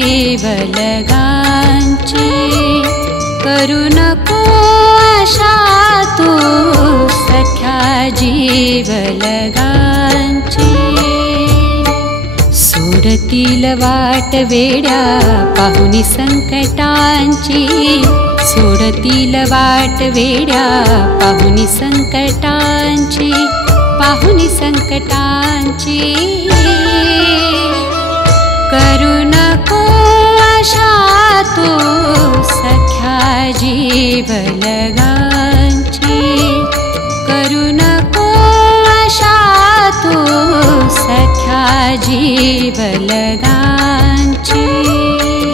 जीवलगांची, करू नको आशा तू सख्या जीवलगांची. सोडतील वाट वेड्या पाहुनी संकटांची, सोडतील वाट वेड्या पाहुनी संकटांची, पाहुनी संकटांची. करू नको आशा तू सख्या जीवलगांची, करू नको आशा तू सख्या जीवलगांची.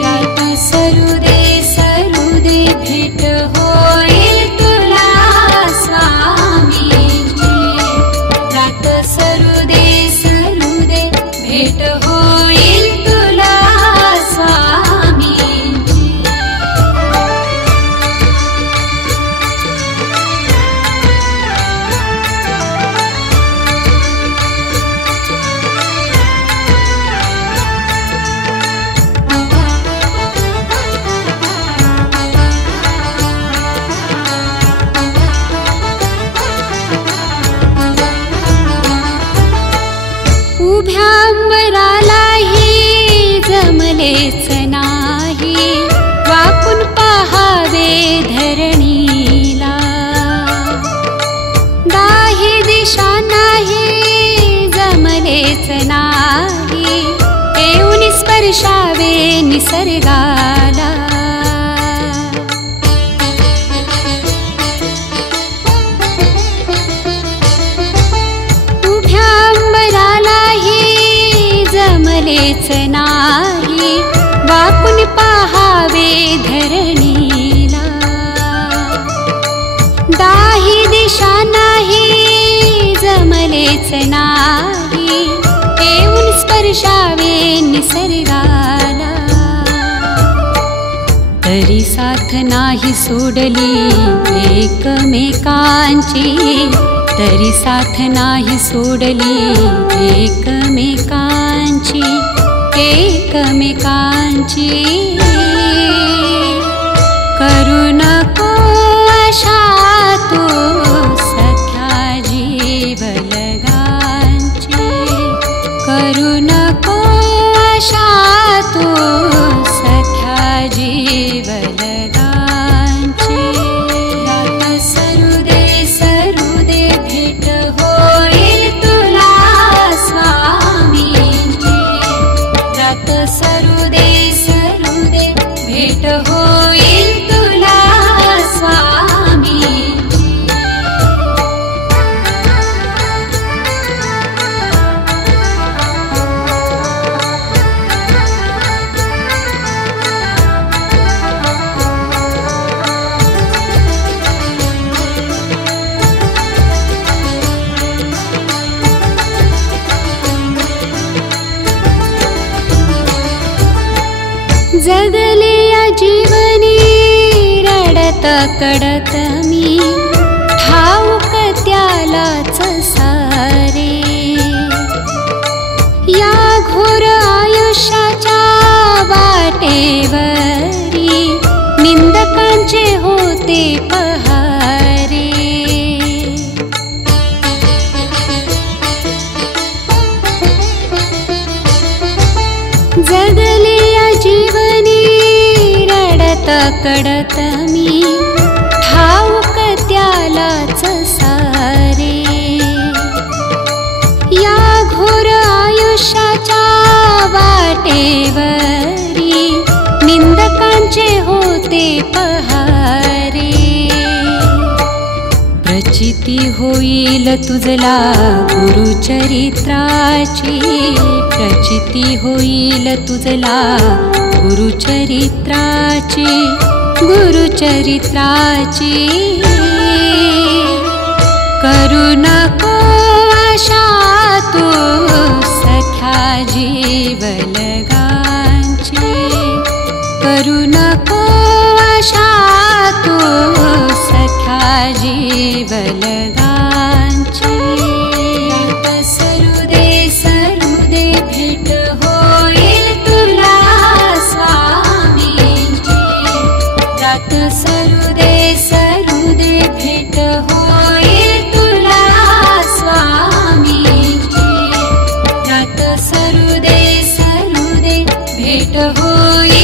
रात सरू दे भेट होईल तुला स्वामींची, रात सरू दे भेट होईल तुला स्वामींची. उभ्या अंबरालाही जमलेच नाही, वाकून पहावे धरणीला. दाही दिशा नाही जमलेच नाही, येऊन स्पर्शावे निसर्गाला. जमलेच नाही, वाकून पहावे धरणीला. दाही दिशा नाही जमलेच नाही, येऊन स्पर्शावे निसर्गाला. तरी साथ नाही सोडली एकमेकांची, तरी साथ नाही सोडली एकमेकांची, एकमेकांची. करू नको आशा तू सख्या जीवलगांची, करू नको आशा तू सख्या जीवलगांची. रात सरू दे भेट होईल तुला स्वामींची, रात सरू दे भेट होईल तुला स्वामींची. जगले या जीवनी रडत कडत मी, ठाऊक त्यालाच सारे. या घोर आयुष्याच्या वाटेवरी निंदकांचे होते पहारे. जगले या जीवनी रडत कडत मी, ठाऊक त्यालाच सारे. या घोर आयुष्याच्या वाटेवरी निंदकांचे होते पहारे. प्रचिती होईल तुझला गुरुचरित्राची, प्रचिती होईल तुझला गुरुचरित्राची, गुरुचरित्राची. करू नको आशा तू सख्या जीवलगांची, करू नको आशा तू सख्या जीवलगांची. रात सरू दे भेट होईल तुला स्वामींची. सरुदे सरुदे भेट होई